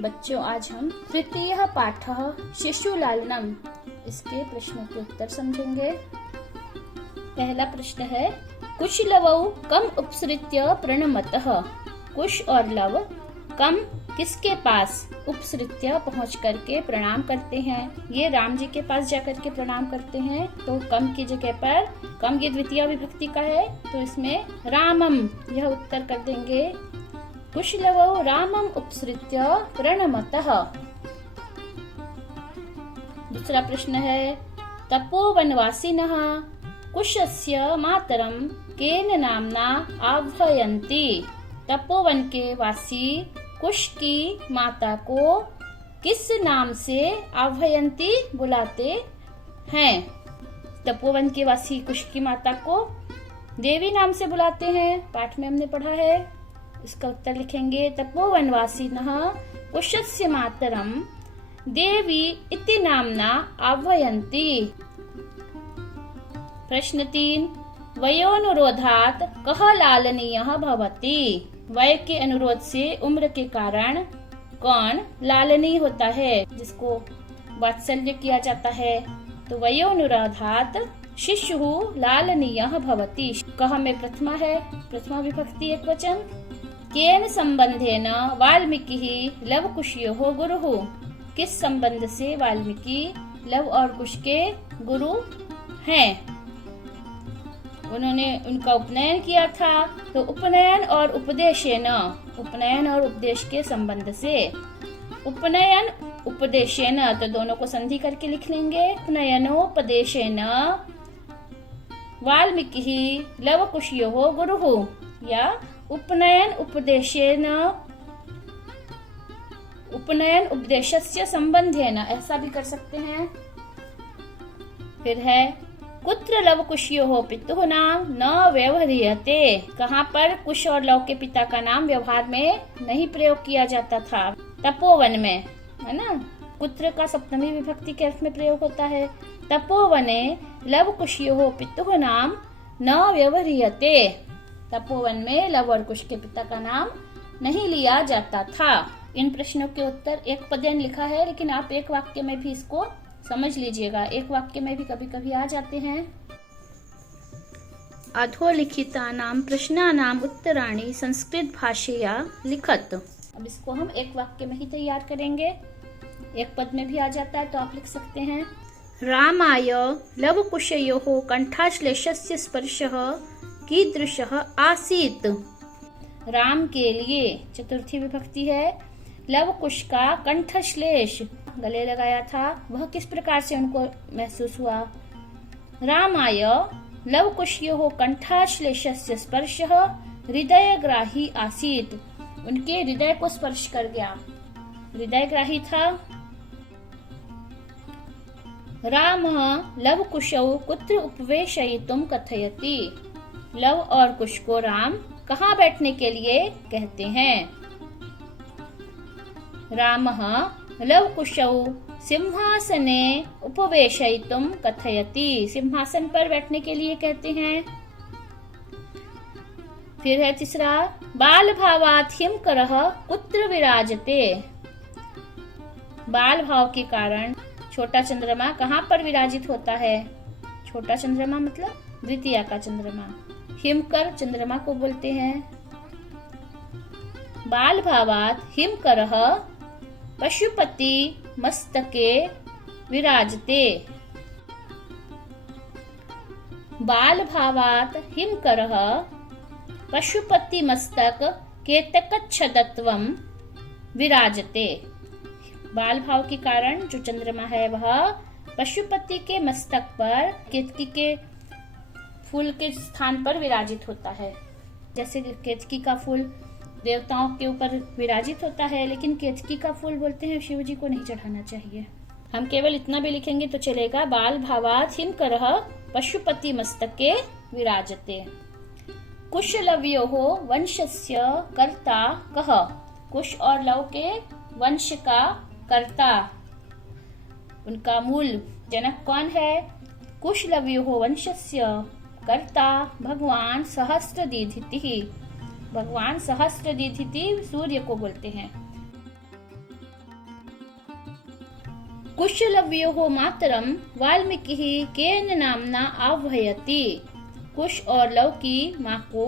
बच्चों, आज हम तृतीय पाठः शिशुलालनम इसके प्रश्नों के उत्तर समझेंगे। पहला प्रश्न है, कुश लवौ कम उपसृत्य प्रणमतः। कुश और लव कम किसके पास उपसृत्य पहुंच करके प्रणाम करते हैं? ये राम जी के पास जाकर के प्रणाम करते हैं, तो कम की जगह पर, कम ये द्वितीय विभक्ति का है तो इसमें रामम यह उत्तर कर देंगे। कुश लवौ रामम उपसृत्य प्रणमतः। दूसरा प्रश्न है, तपोवनवासिनः कुशस्य मातरम केन नामना आह्वयन्ति। तपोवन के वासी कुश की माता को किस नाम से आह्वयन्ति बुलाते हैं? तपोवन के वासी कुश की माता को देवी नाम से बुलाते हैं, पाठ में हमने पढ़ा है। इसका उत्तर लिखेंगे, तपोवनवासिनः कुशस्य मातरम देवी इति नामना आह्वयन्ति। प्रश्न 3, वयोनुरोधात् कः लालनीयः भवति। वय के अनुरोध से उम्र के कारण कौन लालनीय होता है, जिसको वात्सल्य किया जाता है? तो वयोनुरोधात् शिशुः लालनीयः भवति। कः में प्रथमा है, प्रथमा विभक्ति एकवचन। केन संबंधेन वाल्मीकिः लवकुशयोः गुरुः। किस संबंध से वाल्मीकि लव और कुश के गुरु हैं? उन्होंने उनका उपनयन किया था, तो उपनयन और उपदेशेन, उपनयन और उपदेश के संबंध से। उपनयन उपदेशेन तो दोनों को संधि करके लिख लेंगे। उपनयनोपदेशेन वाल्मीकिः लवकुशयोः गुरुः, या उपनयन उपदेशेन उपनयन उपदेशस्य संबंधेन, ऐसा भी कर सकते हैं। फिर है, कुत्र लवकुशयोः पितुः नाम न व्यवह्रियते। कहाँ पर कुश और लव के पिता का नाम व्यवहार में नहीं प्रयोग किया जाता था? तपोवन में, है ना। कुत्र का सप्तमी विभक्ति के अर्थ में प्रयोग होता है। तपोवने लवकुशयोः पितुः नाम न व्यवह्रियते। तपोवन में लव और कुश के पिता का नाम नहीं लिया जाता था। इन प्रश्नों के उत्तर एक पदेन लिखा है, लेकिन आप एक वाक्य में भी इसको समझ लीजिएगा। एक वाक्य में भी कभी कभी आ जाते हैं। अधोलिखितानां प्रश्नानां उत्तराणि संस्कृत भाषया लिखत। अब इसको हम एक वाक्य में ही तैयार करेंगे। एक पद में भी आ जाता है तो आप लिख सकते हैं, रामाय लवकुशयोः कंठाश्लेषस्य स्पर्शः कीदृशः आसीत्। राम के लिए चतुर्थी विभक्ति है, लवकुश का कंठश्लेष गले लगाया था, वह किस प्रकार से उनको महसूस हुआ? रामाय लवकुशयोः कंठाश्लेषस्य स्पर्शः हृदयग्राही आसीत्। उनके हृदय को स्पर्श कर गया, हृदयग्राही था। रामः लवकुशौ कुत्र उपवेशयितुं कथयति। लव और कुश को राम कहाँ बैठने के लिए कहते हैं? रामः लवकुशौ सिंहासने उपवेशयितुं कथयति। सिंहासन पर बैठने के लिए कहते हैं। फिर है तीसरा, बाल भावात् हिमकरः कुत्र विराजते। बाल भाव के कारण छोटा चंद्रमा कहाँ पर विराजित होता है? छोटा चंद्रमा मतलब द्वितीया का चंद्रमा। हिमकर चंद्रमा को बोलते हैं। बाल भावात् हिमकरः पशुपति मस्तके विराजते। बाल भावात् हिमकरः पशुपति मस्तक केतकच्छदत्वं विराजते। बाल भाव के कारण जो चंद्रमा है वह पशुपति के मस्तक पर केतकी के फूल के स्थान पर विराजित होता है। जैसे केतकी का फूल देवताओं के ऊपर विराजित होता है, लेकिन केतकी का फूल बोलते हैं शिव जी को नहीं चढ़ाना चाहिए। हम केवल इतना भी लिखेंगे तो चलेगा, बाल भावात् हिमकरः पशुपति मस्तके विराजते। कुशलवयोः वंशस्य कर्ता कः। कुश और लव के वंश का कर्ता, उनका मूल जनक कौन है? कुशलवयोः वंशस्य कर्ता भगवान सहस्त्रदीधितिः। भगवान सहस्त्रदीधिति सूर्य को बोलते हैं। कुशलव्योः मातरम वाल्मीकिः केन नामना आह्वयति। कुश और लव की माँ को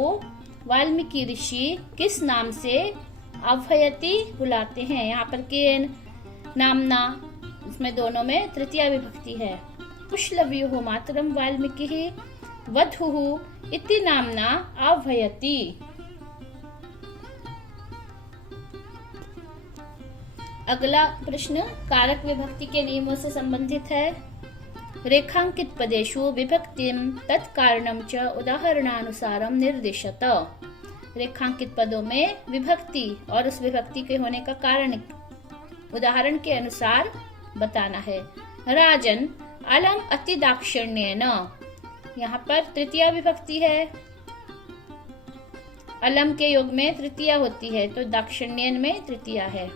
वाल्मीकि ऋषि किस नाम से आह्वयति बुलाते हैं। यहाँ पर केन नामना, इसमें दोनों में तृतीया विभक्ति है। कुशलव्योः मातरम वाल्मीकिः वधूः इति नामना आह्वयति। अगला प्रश्न कारक विभक्ति के नियमों से संबंधित है। रेखांकित पदेषु विभक्तिम तत्कारणम च उदाहरणानुसारम निर्दिशत। रेखांकित पदों में विभक्ति और उस विभक्ति के होने का कारण उदाहरण के अनुसार बताना है। राजन अलम अति दाक्षिण्येन, यहाँ पर तृतीया विभक्ति है। अलम के योग में तृतीया होती है तो दाक्षिण्येन में तृतीया है।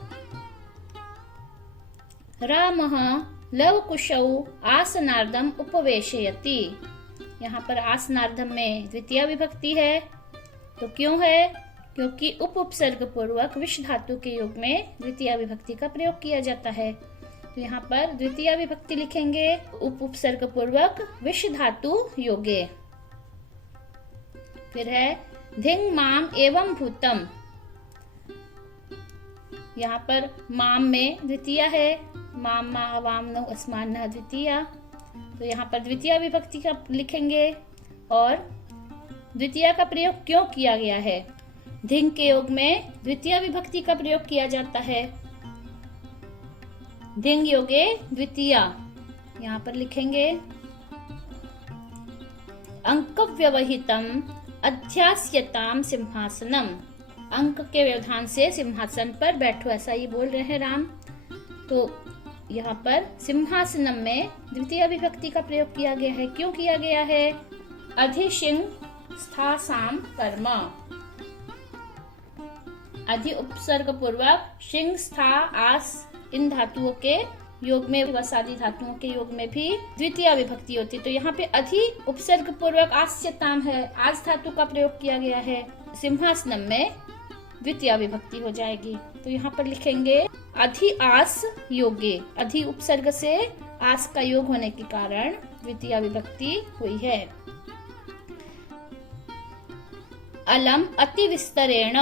रामः लवकुशौ आसनार्धम उपवेशयति, यहाँ पर आसनार्धम में द्वितीय विभक्ति है। तो क्यों है? क्योंकि उपसर्ग पूर्वक विश धातु के योग में द्वितीय विभक्ति का प्रयोग किया जाता है। तो यहाँ पर द्वितीय विभक्ति लिखेंगे उपसर्ग पूर्वक विश धातु योगे। फिर है धिंग माम एवं भूतम, यहाँ पर माम में द्वितीय है। माम मा वाम नो अस्मान न द्वितीया, तो यहाँ पर द्वितीय विभक्ति का लिखेंगे। और द्वितीय का प्रयोग क्यों किया गया है? धिंग के योग में द्वितीय विभक्ति का प्रयोग किया जाता है। धिंग योगे द्वितीया, यहाँ पर लिखेंगे अंक व्यवहितम अध्यास्यताम सिंहासनम, अंक के व्यवधान से सिंहासन पर बैठो, ऐसा ही बोल रहे हैं राम। तो यहाँ पर सिंहासनम में द्वितीय विभक्ति का प्रयोग किया गया है। क्यों किया गया है? अधिशिंग स्थासाम कर्म, अधि उपसर्ग पूर्वक शिंग स्था आस इन धातुओं के योग में वसादी धातुओं के योग में भी द्वितीय विभक्ति होती है। तो यहाँ पे अधि उपसर्ग पूर्वक आस्यताम है, आस धातु का प्रयोग किया गया है। सिंहासनम में द्वितीय विभक्ति हो जाएगी। तो यहाँ पर लिखेंगे अधि आस योगे, अधि उपसर्ग से आस का योग होने के कारण द्वितीय विभक्ति हुई है। अलम अति विस्तरेण,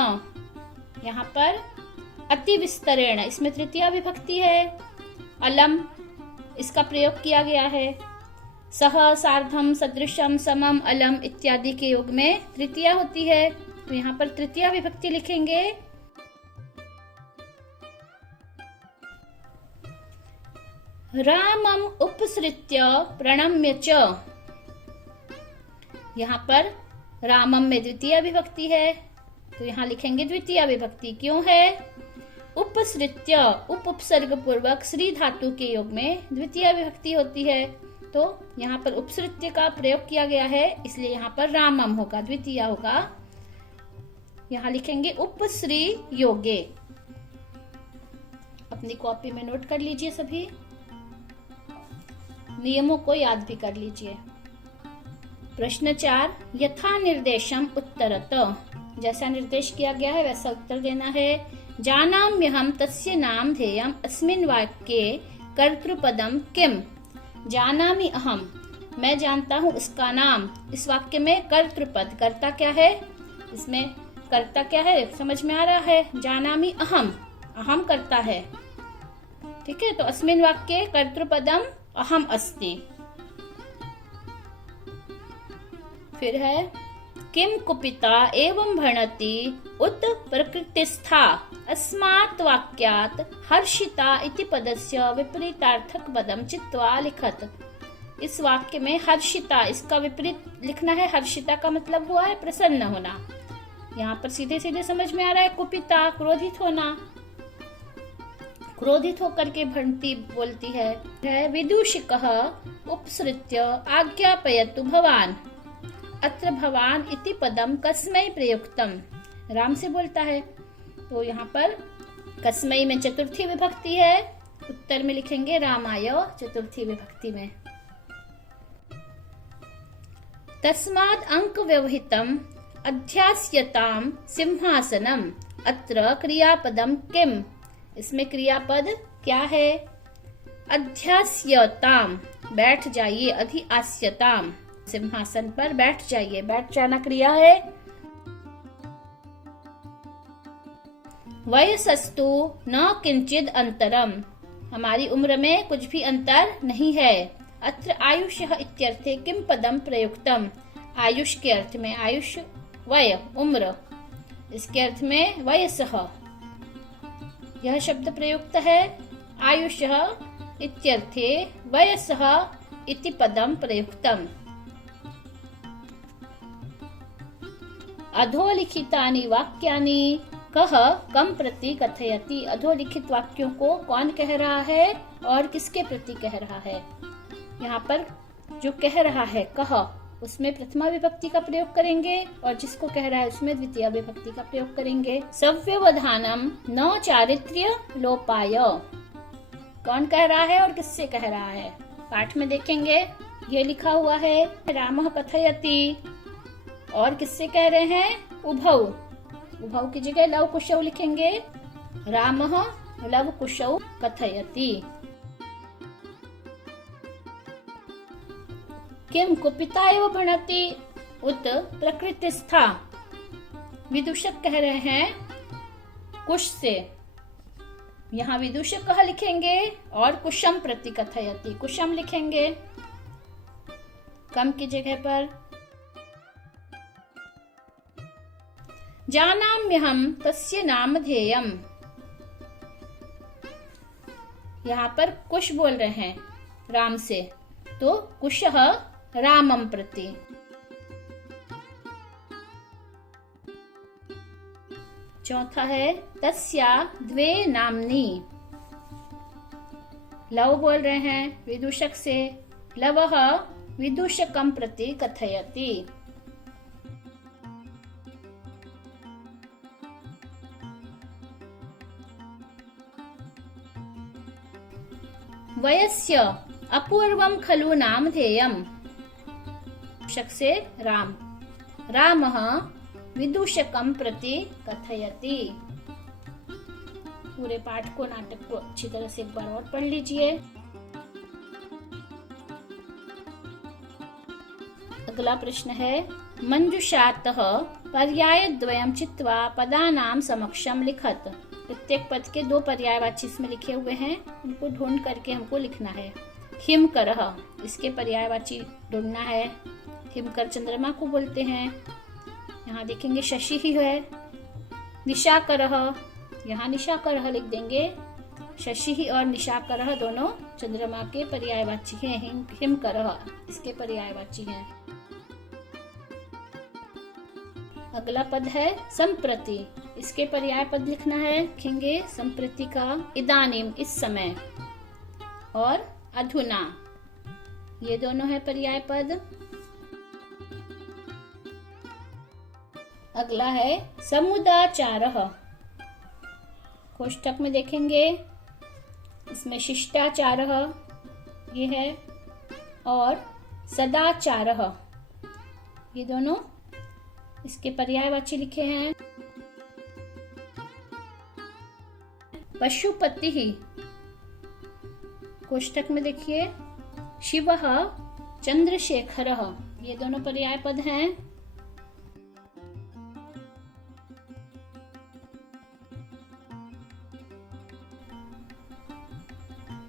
यहाँ पर अति विस्तरेण, इसमें तृतीय विभक्ति है। अलम इसका प्रयोग किया गया है। सह सार्धम सदृशम समम अलम इत्यादि के योग में तृतीय होती है। तो यहाँ पर तृतीय विभक्ति लिखेंगे। रामम उपसृत्य प्रणम्य च, यहाँ पर रामम में द्वितीय विभक्ति है तो यहाँ लिखेंगे द्वितीय विभक्ति। क्यों है? उपसृत्य उपसर्ग पूर्वक श्री धातु के योग में द्वितीय विभक्ति होती है। तो यहाँ पर उपसृत्य का प्रयोग किया गया है, इसलिए यहाँ पर रामम होगा, द्वितीय होगा। यहाँ लिखेंगे उपश्री योगे। अपनी कॉपी में नोट कर लीजिए, सभी नियमों को याद भी कर लीजिए। प्रश्न 4, यथा निर्देशम उत्तरत, जैसा निर्देश किया गया है वैसा उत्तर देना है। जानाम्यहम तस्य नाम ध्येयम अस्मिन् वाक्ये कर्तृपदम किम, जानामि अहम, मैं जानता हूँ उसका नाम। इस वाक्य में कर्तृपद, कर्ता क्या है? इसमें कर्ता क्या है समझ में आ रहा है? जानामि अहम, अहम कर्ता है। ठीक है, तो अस्मिन् वाक्ये कर्तृपदम अहम अस्ति। फिर है किम कुपिता एवं भणति उत प्रकृतिस्था अस्मात् वाक्यात् हर्षिता इति पदस्य विपरीतार्थक पदम चित्वा लिखत। इस वाक्य में हर्षिता, इसका विपरीत लिखना है। हर्षिता का मतलब हुआ है प्रसन्न होना। यहाँ पर सीधे सीधे समझ में आ रहा है कुपिता, क्रोधित होना। क्रोधित होकर के भणति बोलती है विदूषिकः उपसृत्य आज्ञापयतु भवान, अत्र भवान इति पदम कस्मै प्रयुक्तम, राम से बोलता है। तो यहाँ पर कस्मै में चतुर्थी विभक्ति है, उत्तर में लिखेंगे रामाय चतुर्थी विभक्ति में। तस्माद् अंक व्यवहितम अध्यास्यताम सिंहासनम, अत्र क्रियापदम किम, इसमें क्रियापद क्या है? अध्यास्यताम, बैठ जाइए। अधिआस्यताम, सिंहासन पर बैठ जाइए। बैठ जाना क्रिया है। वयसस्तु न किंचिद अंतरम, हमारी उम्र में कुछ भी अंतर नहीं है। अत्र आयुष्यः इत्यर्थे किम पदम प्रयुक्तम, आयुष के अर्थ में, आयुष वय उम्र, इसके अर्थ में वयसः यह शब्द प्रयुक्त है। आयुष्यः इत्यर्थे वयसः इति पदम प्रयुक्तम। अधोलिखितानि वाक्यानि कह कम प्रति कथयति, अधोलिखित वाक्यों को कौन कह रहा है और किसके प्रति कह रहा है। यहाँ पर जो कह रहा है कह, उसमें प्रथमा विभक्ति का प्रयोग करेंगे और जिसको कह रहा है उसमें द्वितीय विभक्ति का प्रयोग करेंगे। सव्यवधानम न चारित्र्य लोपाय, कौन कह रहा है और किससे कह रहा है। पाठ में देखेंगे ये लिखा हुआ है रामः कथयति, और किससे कह रहे हैं, उभौ, उभौ की जगह लव कुशौ लिखेंगे। रामः लव कुशौ कथयति। किम कुपिता एव भणति उत प्रकृतिस्था, विदूषक कह रहे हैं कुश से, यहाँ विदूषक कह लिखेंगे और कुशम प्रति कथयति, कुशम लिखेंगे कम की जगह पर। जानाम्यहं तस्य नामधेयम्, यहाँ पर कुश बोल रहे हैं राम से, तो कुशः रामम प्रति। चौथा है तस्या द्वे नाम्नि, लव बोल रहे हैं विदूषक से, लवः विदूषकम प्रति कथयति। वयस्य अपूर्वम खलु नामधेयम्, विदूषक से राम, रामः विदूषकम प्रति कथयति। पूरे पाठ को, नाटक को अच्छी तरह से एक बार और पढ़ लीजिए। अगला प्रश्न है मंजुषातः पर्यायद्वयं चित्वा पदानां समक्षम लिखत, प्रत्येक पद के दो पर्यायवाची इसमें लिखे हुए हैं, उनको ढूंढ करके हमको लिखना है। हिमकरः, इसके पर्यायवाची ढूंढना है। हिमकर चंद्रमा को बोलते हैं, यहाँ देखेंगे शशि ही है। निशाकरः, यहाँ निशाकरः लिख देंगे। शशि ही और निशाकरः दोनों चंद्रमा के पर्यायवाची हैं। हिमकरः इसके पर्यायवाची हैं। अगला पद है संप्रति, इसके पर्याय पद लिखना है। लिखेंगे संप्रति का इदानीम इस समय, और अधुना, ये दोनों है पर्याय पद। अगला है समुदाचारः, कोष्ठक में देखेंगे इसमें शिष्टाचारः ये है, और सदाचारः ये दोनों इसके पर्यायवाची लिखे हैं। पशुपति ही, कोष्ठक में देखिए शिवः चंद्रशेखरः, ये दोनों पर्याय पद हैं।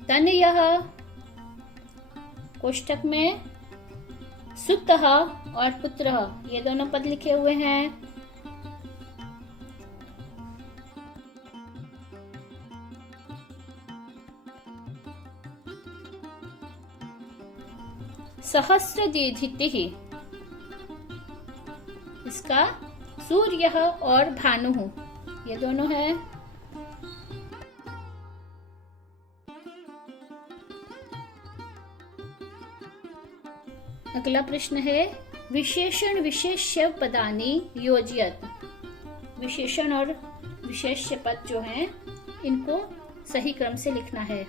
तनयः, कोष्ठक में सुतः और पुत्रः, ये दोनों पद लिखे हुए हैं। सहस्रदीधितिः, इसका सूर्यः और भानुः, ये दोनों है। अगला प्रश्न है विशेषण विशेष्य पदानि योजयत, विशेषण और विशेष्य पद जो हैं इनको सही क्रम से लिखना है।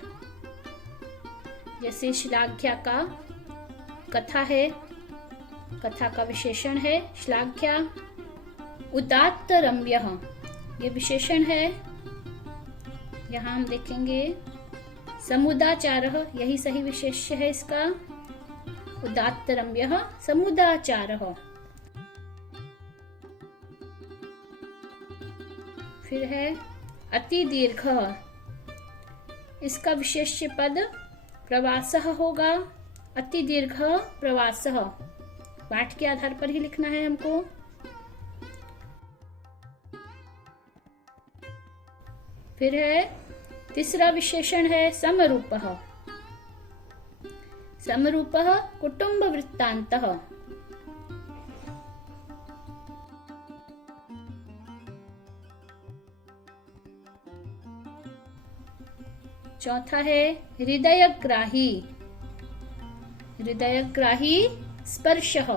जैसे श्लाघ्या का कथा है, कथा का विशेषण है श्लाघ्या। उदात्त रम्यः, ये विशेषण है। यहाँ हम देखेंगे समुदाचारः, यही सही विशेष्य है इसका। उदात्तरम्यः समुदाचारः। फिर है अति दीर्घः, इसका विशेष्य पद प्रवासः होगा। अति दीर्घ प्रवासः, पाठ के आधार पर ही लिखना है हमको। फिर है तीसरा विशेषण है समरूपः। समरूपः कुटुंब वृत्तान्तः। चौथा है हृदयग्राही। हृदयग्राही स्पर्शः।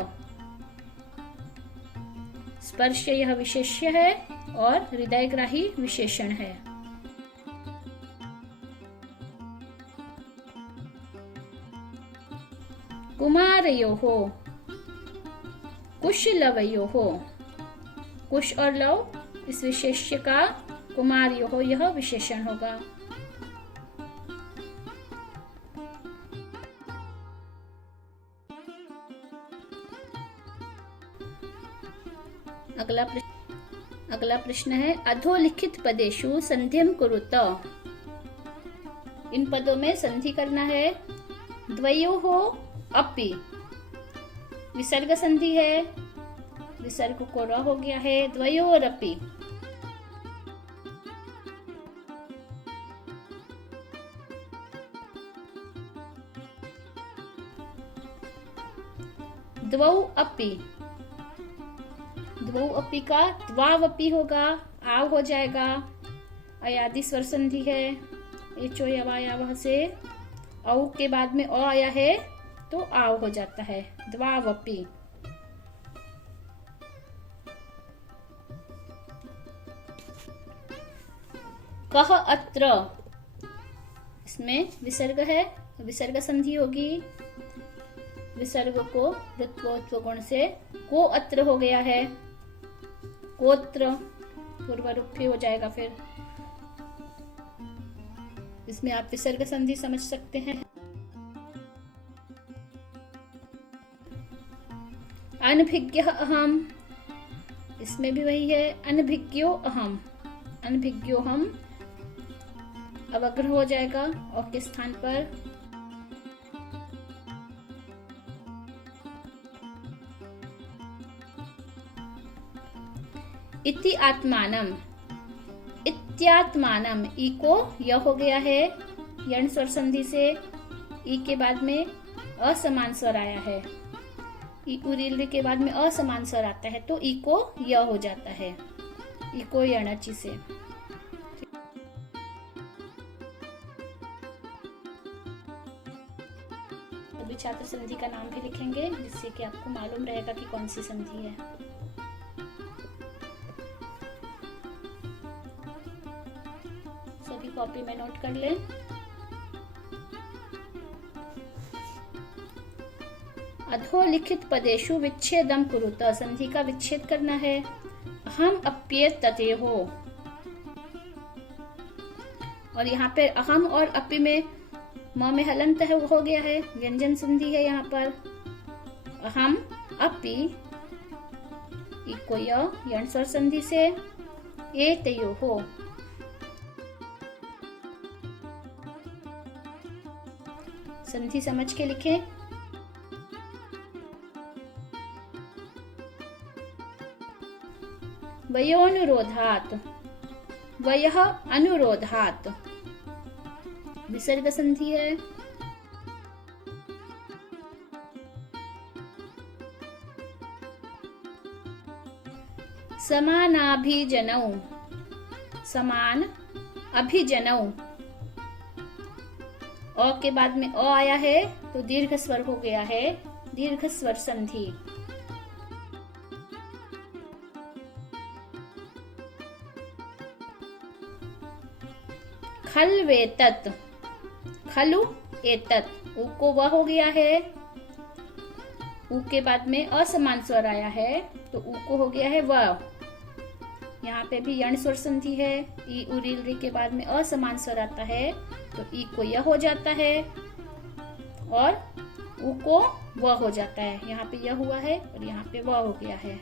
स्पर्श यह विशेष्य है और हृदयग्राही विशेषण है। कुमारयोः, कुशलवयोः। कुश और लव इस विशेष्य का, कुमारयोः यह विशेषण होगा। अगला प्रश्न है अधोलिखित पदेषु संधिं कुरुत। इन पदों में संधि करना है। द्वयोः अपि, विसर्ग संधि है, विसर्ग को र हो गया है। द्वयोरपि। द्वौ अपि, द्वौ अपि का द्वावपि होगा, आव हो जाएगा। अयादि स्वर संधि है, एचो यवायावह से औ के बाद में अ आया है तो आव हो जाता है। द्वावपि। कह अत्र, इसमें विसर्ग है, विसर्ग संधि होगी। विसर्ग को ऋत्वोत्व गुण से को अत्र हो गया है। कोत्र पूर्व रूप हो जाएगा। फिर इसमें आप विसर्ग संधि समझ सकते हैं। अनभिज्ञः अहम्, इसमें भी वही है। अनभिज्ञो अहम्, अनभिज्ञो हम अवग्रह हो जाएगा और के स्थान पर। इति आत्मानम, इत्यात्मानम, ई को य हो गया है यण स्वर संधि से। ई के बाद में असमान स्वर आया है। ई उरील के बाद में असमान स्वर आता है तो ई को य हो जाता है। ई को यणचि से। अभी छात्र संधि का नाम भी लिखेंगे जिससे कि आपको मालूम रहेगा कि कौन सी संधि है। सभी कॉपी में नोट कर लें। अधोलिखित पदेषु विच्छेदम कुरुत, संधि का विच्छेद करना है। अहम अप्येत ततेहो, और यहाँ पे अहम और अपि में म में हलंत है हो गया है, व्यंजन संधि है यहाँ पर। अहम अपि इको यण स्वर संधि से। एतयोः, संधि समझ के लिखें। वयोनुरोधात्, वयः अनुरोधात्, विसर्ग संधि है। समानाभिजनौ, समान अभिजनौ, अ के बाद में अ आया है तो दीर्घ स्वर हो गया है, दीर्घ स्वर संधि। खल्वेतत्, खलु एतत्, उ को व हो गया है। उ के बाद में असमान स्वर आया है तो उ को हो गया है व। यहाँ पे भी यण स्वर संधि है। ई उरील री के बाद में असमान स्वर आता है तो ई को य हो जाता है और उ को व हो जाता है। यहाँ पे य हुआ है और यहाँ पे व हो गया है।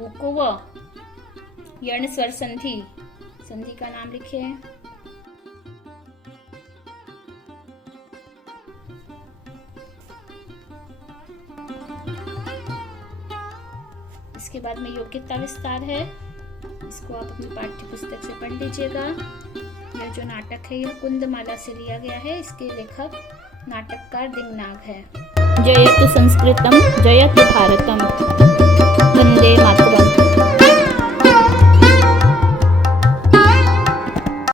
उ को व, यण स्वर संधि, संधि का नाम लिखे। इसके बाद में योग्यता विस्तार है, इसको आप अपनी पाठ्य पुस्तक से पढ़ लीजिएगा। यह जो नाटक है यह कुंदमाला से लिया गया है। इसके लेखक नाटककार दिंगनाग है। जयतु संस्कृतम जयतु भारतम, वंदे मातरम।